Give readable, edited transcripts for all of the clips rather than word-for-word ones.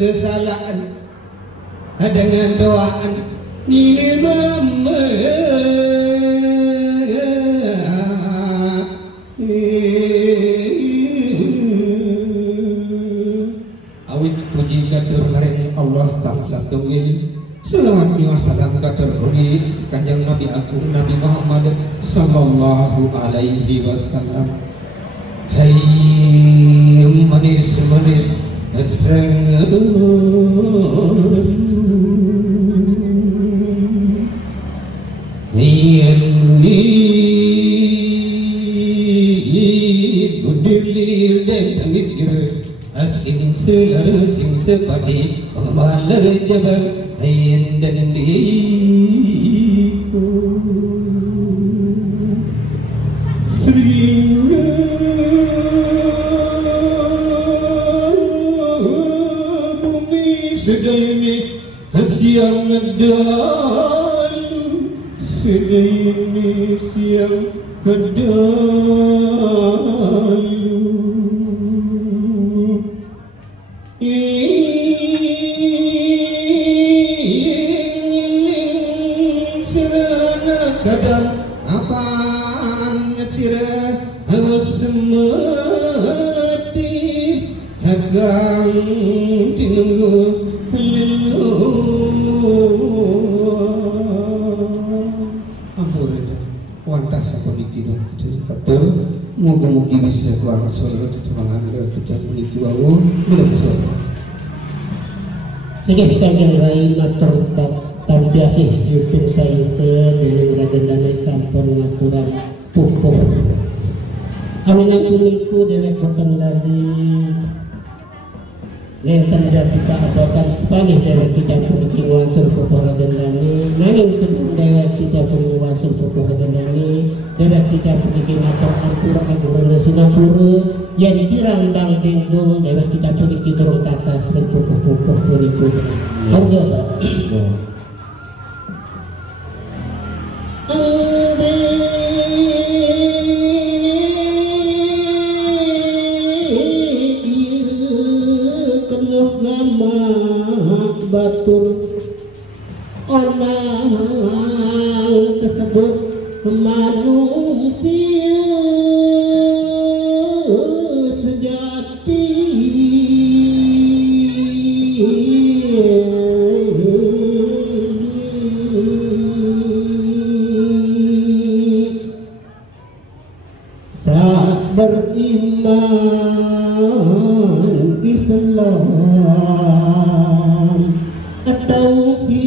Kesalahan dengan doaan nilai mama awit puji katur maring Allah kang satunggal selawat wasallam katur uli kanjeng Nabi agung Nabi Muhammad sallallahu alaihi wasallam. Hai manis-manis Sangat Budir dan tangis kira Asin selar sing sepati Malar jabang Ayan dan diku Sedayani siang dalu Sedayani siang dalu Iling serana kadang apaan sirah semati Hagang tinunggu Wantas apa dikira kecil mugi-mugi bisa keluar suara kecurangan tidak meniki wau bisa sige kanjeng rai matur tampiasih YouTube saya dengan rajendana sampun ngaturan pupuh aminan puniku dewek boten dari Lenten dan kita abakan sepalih dewek kita puniki wasur pupuh rajendani nanging sebelum dewek kita puniki wasur pupuh rajendani dewek kita puniki matur ampura agurana sinapura yang kirang bang dindung dewek kita puniki turun tatas dan pupuh-pupuh puniku harga batur orang tersebut manusia sejati saat beriman Islam Tauhid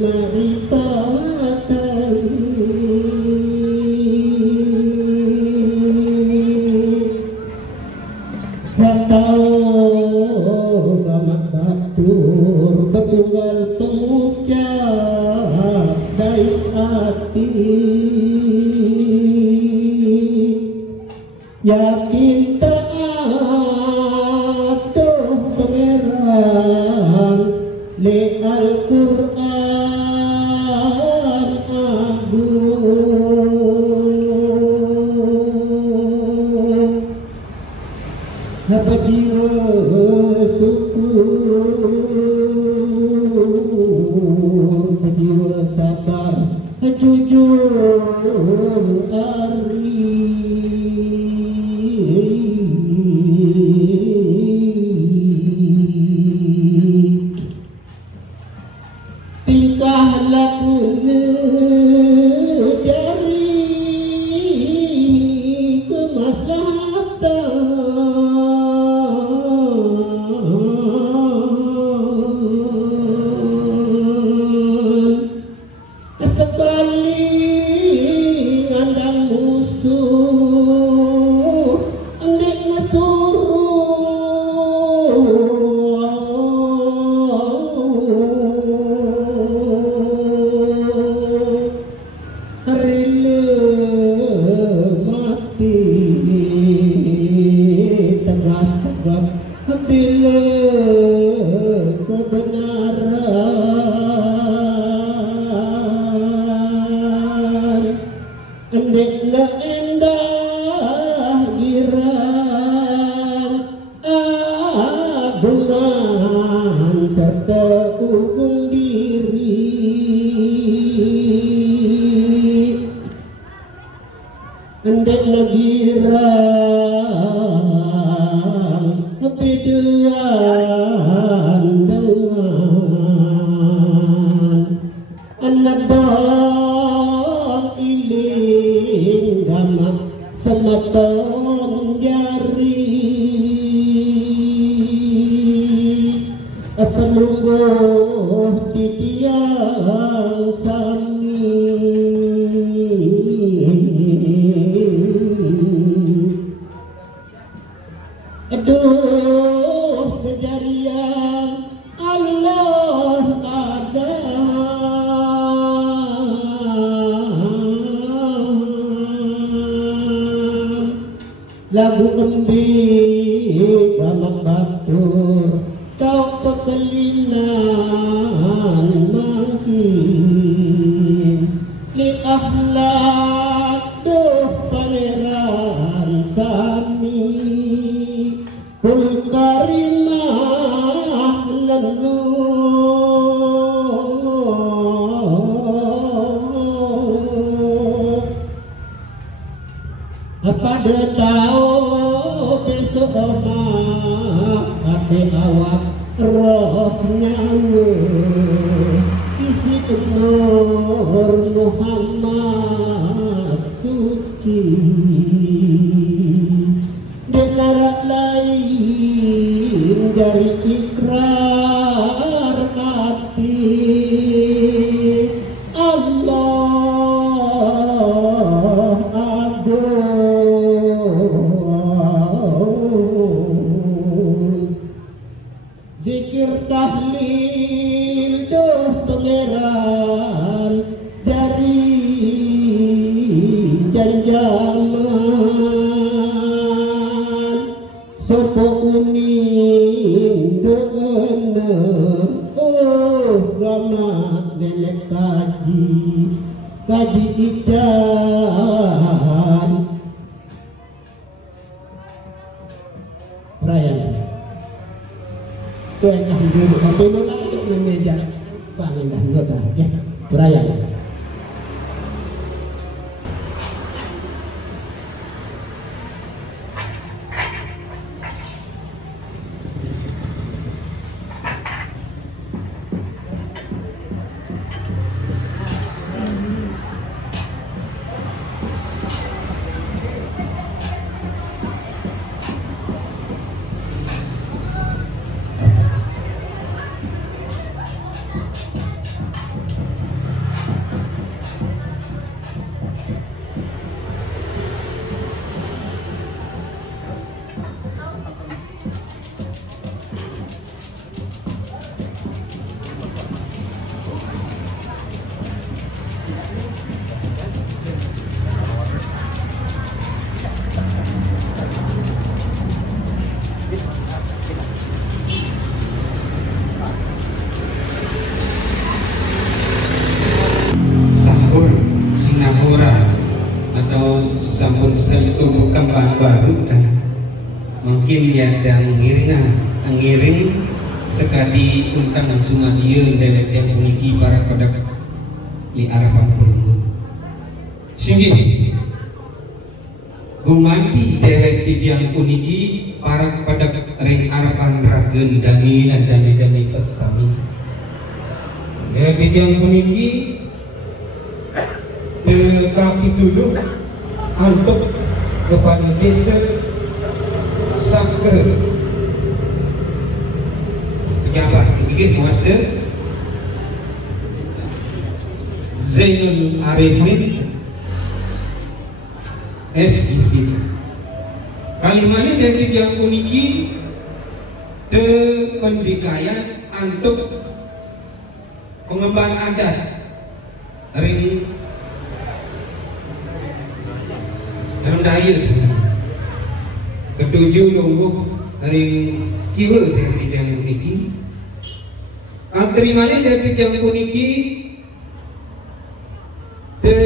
marifatan satau gamak batur betunggal pengucap dari hati yakin le Al-Quran agung haba jiwa syukur jiwa sabar jujur tingkah laku jari kemaslahatan sekali Andekna endah girang agungan serta ugung diri andekna girang beduan dengan anak iling gamak sematon jari penunggu di tiang sami aduh kejarian Allah ada lagu embi gamak batur kau pekelinan makin li akhlak doh pangeran sami kul karimah lenu pada tahu besok hati awak roh nyawa isi nur Muhammad suci dengar lain dari ikrar hati Allah agung zikir tahlil doh pangeran jari janjaman sopo uning doana oh gamak nenek kaji ijan perayaan itu yang dulu tapi nota untuk memeja pangan dan nota ya perayaan kembang baru dan mungkin ada ngiring sekali untan sungan dia dewek yang memiliki para kodak di arahan perunggu singgih gumati dewek tidiang uniki para kodak ring arahan ragen dani persami dewek tidiang uniki kaki dulu untuk kepada desa Sakra pejabat tinggi Muasda Zainul Arifin SPP kalimanya dari yang uniki de pendikaya untuk pengembang adat ring daya ketujuh lombok ring kiwa dari tidang uniki terimanya dari tidang uniki de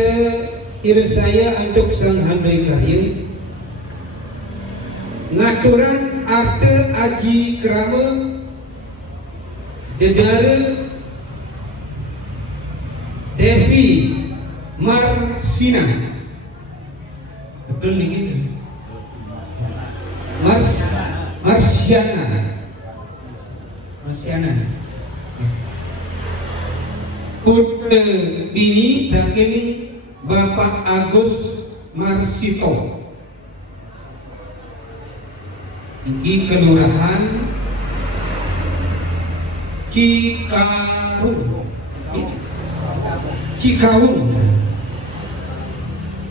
irsaya untuk sang handai karya ngaturan arte aji krama dedara Devi Marsina, betul nih gitu. Marsiana. Putra ini saking Bapak Agus Marsito, ini kelurahan Cikaung,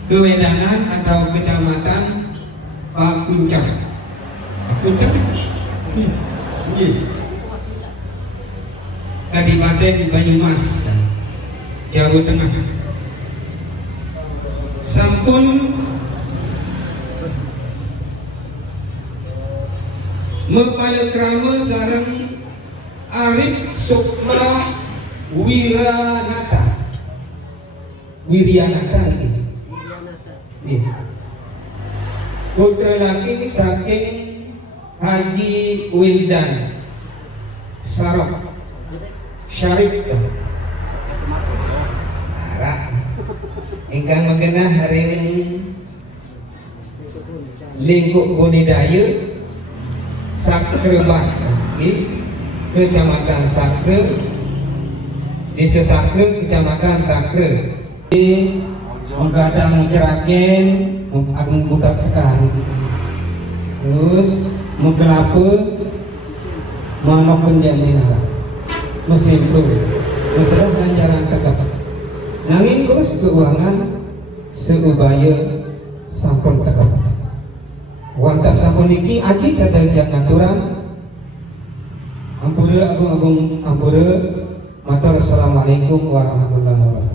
kewedanan atau kecamatan Pakuncak. Kabupaten Banyumas, Jawa Tengah. Sampun mepalekrama sareng Arif Sukma Wiryanata gitu. Putra laki saking Haji Wildan Sarok Syarif ingkang mengenah hari ini lingkup budidaya Sakrebah Kecamatan Sakre, Desa Sakre, Kecamatan Sakre. Menggadang ceraken agung budak sekali. Terus mengkelapa manokun jaminan mesin itu masalah ganjaran tetap nangin terus keuangan seubaya sampun tetap wanta sampun niki aji sadaya aturan ampura agung ampura matur assalamualaikum warahmatullahi wabarakatuh.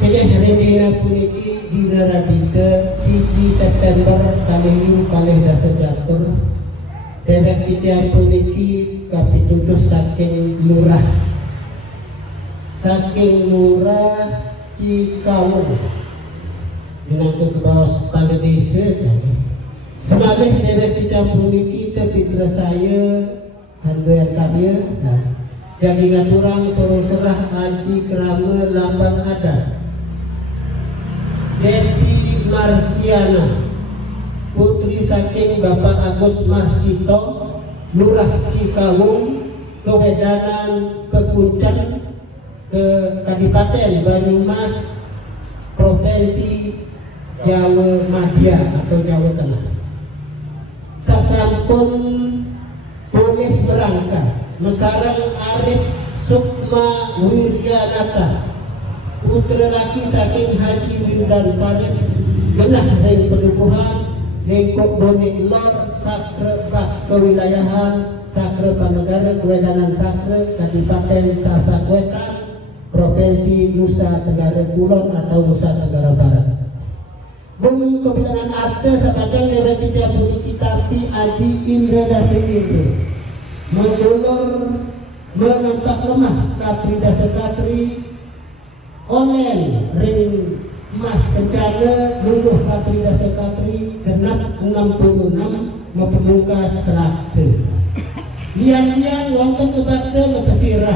Sejak hari dina puniki dina radita siji September kalih dasa jatuh dewek kita puniki kapituduh saking lurah Cikaung minangka ke bawah kepala desa semalih dewek kita puniki kepitra saya handai karya jadi ngaturang suruh serah haji kerama lambang adat Devi Marsiana, putri saking Bapak Agus Marsito, Lurah Cikaung, Kewedanan Pekuncak, ke Kabupaten Banyumas, Provinsi Jawa Madya atau Jawa Tengah. Sasampun boleh berangkat, mesarang Arif Sukma Wiryanata, putra laki saking Haji Wildan Sarif genah ring pedukuhan lingkup bonik lor sakre bak kewilayahan sakre panegara kewedanan sakre Kadipaten Sasawetan Provinsi Nusa Tenggara Kulon atau Nusa Tenggara Barat. Bung kebidanan arte sepanjang lewat tidak puniki tapi Aji Indra Dasi Indra mengulur menampak lemah Katri Dasa Katri Olen ring Mas Kencana luluh Katri Dasa Katri genap 66 mempemungkas serakse lian-lian wonten kebakte mesesirah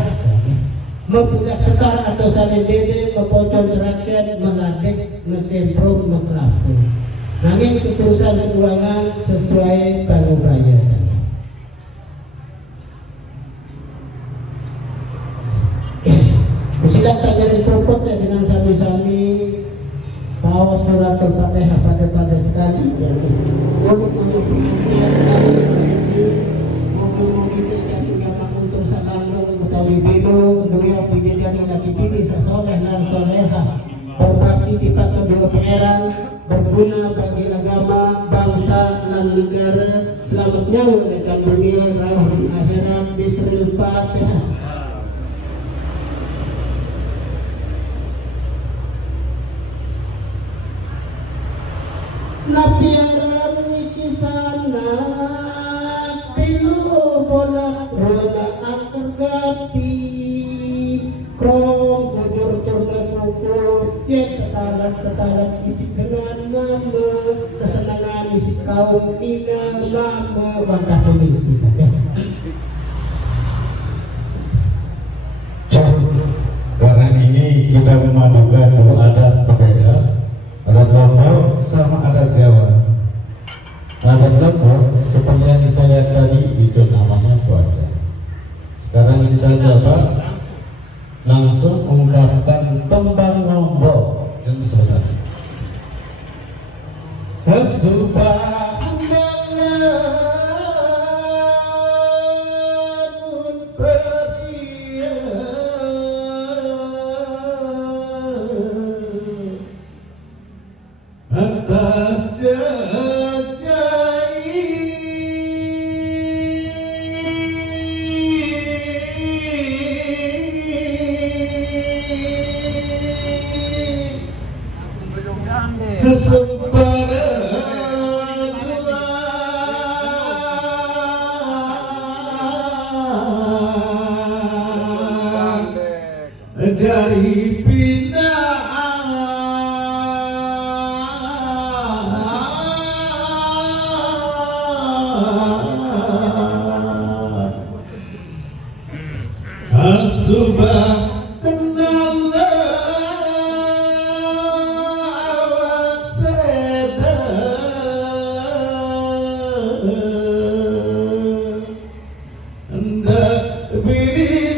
mempudak sekar atau salin dede mepocon ceraket meladek mesemprom mekelapa nanging keterusan keuangan sesuai panubaya. Silakan dari pokok dengan sami-sami bawa surat Al-Fatihah pada sekali boleh kita jadi gampang untuk salangga utawi bino dunia pijajani laki pilih sesoleh dan soleha berbakti di kedua pangeran berguna bagi agama bangsa dan negara selamat nyawa dekat dunia rahim akhirat bismil Fatihah. Napiaran niki sana pilu bolak roda angker gati Rong kubur turna cukup jen ketalan isi dengan nama kesenangan isi kaum nina lama bangka pemimpin karena ini kita memadukan dua adat berbeda, adat Lombok sama adat Jawa. Adat Lombok seperti yang kita lihat tadi itu namanya cuaca. Sekarang kita coba langsung ungkapkan tembang Lombok yang sebenarnya. Atas dari pinaan subah kenal sereda hendak bini